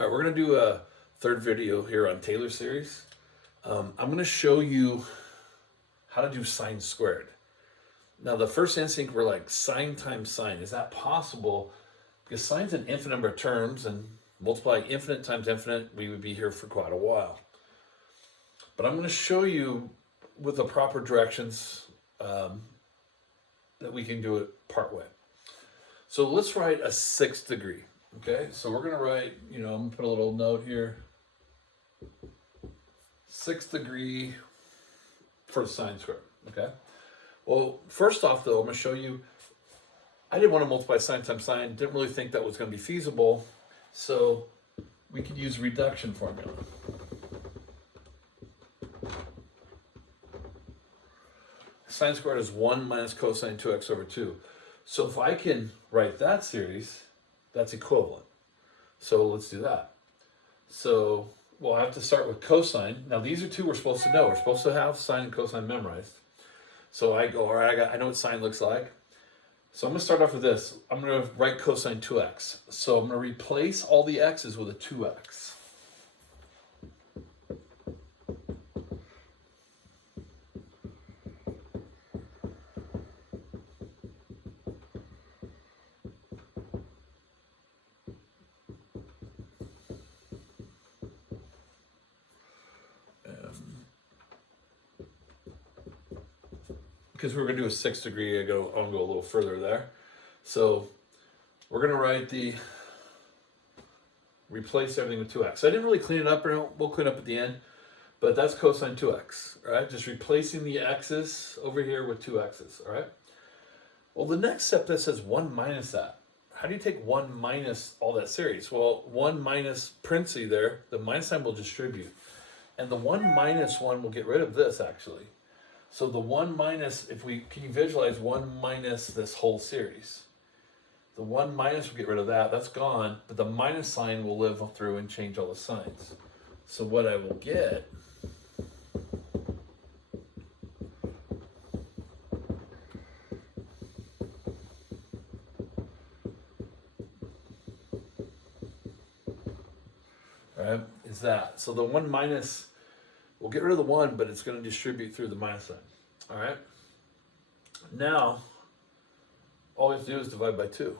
All right, we're going to do a third video here on Taylor series. I'm going to show you how to do sine squared. Now, the first instinct, we're like, sine times sine. Is that possible? Because sine's an infinite number of terms, and multiply infinite times infinite, we would be here for quite a while. But I'm going to show you with the proper directions that we can do it part way. So let's write a sixth degree. Okay, so we're going to write, I'm going to put a little note here. Sixth degree for the sine squared. Okay. Well, first off, though, I'm going to show you, I didn't want to multiply sine times sine. Didn't really think that was going to be feasible. So we could use reduction formula. Sine squared is 1 minus cosine 2x over 2. So if I can write that series, that's equivalent. So let's do that. So we'll have to start with cosine. Now these are two we're supposed to know. We're supposed to have sine and cosine memorized. So I go, all right, I know what sine looks like. So I'm going to start off with this. I'm going to write cosine 2x. So I'm going to replace all the x's with a 2x. Because we're going to do a sixth degree, I'm going to go a little further there. So we're going to write replace everything with 2x. I didn't really clean it up, we'll clean up at the end, but that's cosine 2x, all right? Just replacing the x's over here with 2x's, all right? Well, the next step that says 1 minus that. How do you take 1 minus all that series? Well, 1 minus parentheses there, the minus sign will distribute. And the 1 minus 1 will get rid of this, actually. So the 1 minus, can you visualize 1 minus this whole series? The 1 minus will get rid of that, that's gone, but the minus sign will live through and change all the signs. So what I will get is that. So the 1 minus, we'll get rid of the 1, but it's going to distribute through the minus sign. All right. Now, all we have to do is divide by 2.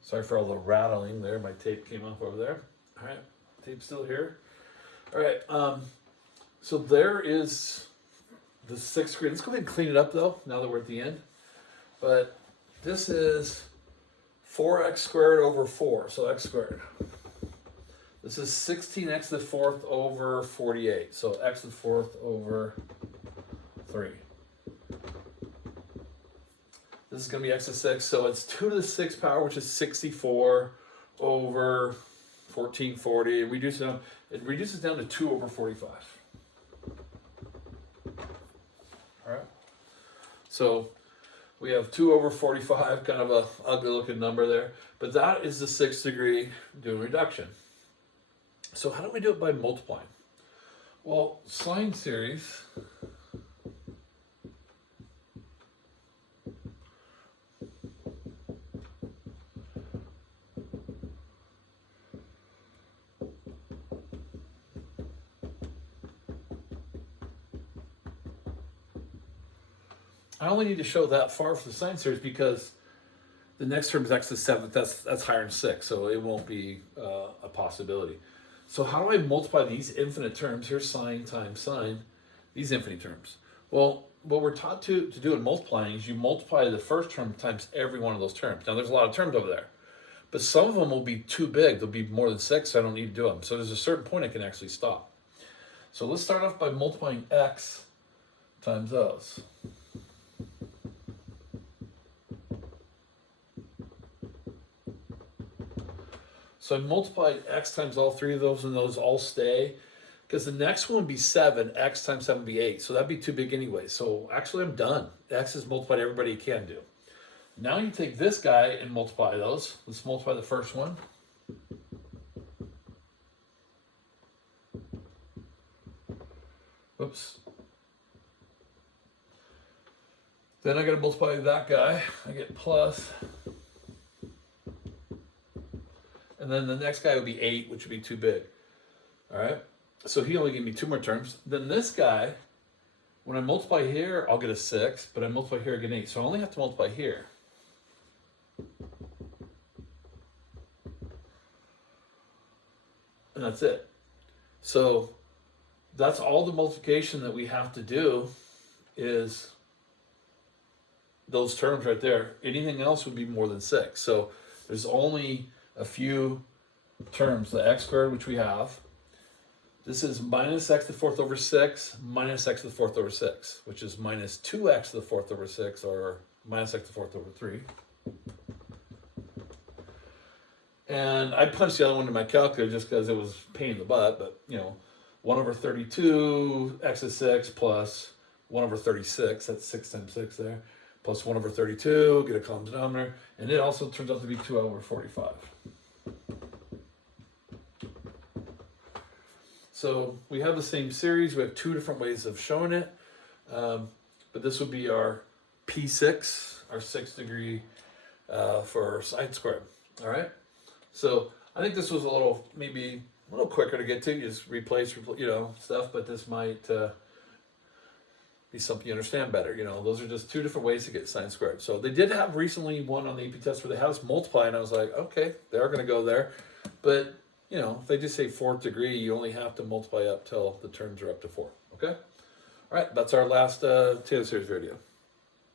Sorry for all the rattling there. My tape came off over there. All right, tape's still here. All right, so there is the sixth degree. Let's go ahead and clean it up, though, now that we're at the end. But this is 4x squared over 4, so x squared. This is 16x to the fourth over 48, so x to the fourth over 3. This is going to be x to the 6, so it's 2 to the 6th power, which is 64 over 1440. It reduces down to 2 over 45. All right. So we have 2 over 45, kind of a ugly looking number there. But that is the sixth degree doing reduction. So how do we do it by multiplying? Well, sine series I only need to show that far for the sine series because the next term is x to the 7th. That's higher than 6, so it won't be a possibility. So how do I multiply these infinite terms? Here's sine times sine, these infinite terms. Well, what we're taught to do in multiplying is you multiply the first term times every one of those terms. Now, there's a lot of terms over there, but some of them will be too big. They'll be more than 6, so I don't need to do them. So there's a certain point I can actually stop. So let's start off by multiplying x times those. So I multiplied x times all three of those, and those all stay. Because the next one would be 7, x times 7 would be 8. So that'd be too big anyway. So actually I'm done. X is multiplied everybody can do. Now you take this guy and multiply those. Let's multiply the first one. Oops. Then I got to multiply that guy. I get plus. And then the next guy would be 8, which would be too big. All right? So he only gave me 2 more terms. Then this guy, when I multiply here, I'll get a 6, but I multiply here, I get an 8. So I only have to multiply here. And that's it. So that's all the multiplication that we have to do is those terms right there. Anything else would be more than 6. So there's only a few terms. The x squared, which we have. This is minus x to the 4th over 6 minus x to the 4th over 6, which is minus 2x to the 4th over 6, or minus x to the 4th over 3. And I punched the other one in my calculator just because it was a pain in the butt, but 1 over 32, x is 6, plus 1 over 36, that's 6 times 6 there, plus 1 over 32, get a common denominator, and it also turns out to be 2 over 45. So we have the same series. We have 2 different ways of showing it. But this would be our P6, our 6th degree for sine squared. All right. So I think this was maybe a little quicker to get to. You just replace stuff, but this might be something you understand better. Those are just 2 different ways to get sine squared. So they did have recently one on the AP test where they had us multiply, and I was like, okay, they are going to go there. But if they just say 4th degree, you only have to multiply up till the terms are up to 4. Okay? All right, that's our last Taylor series video.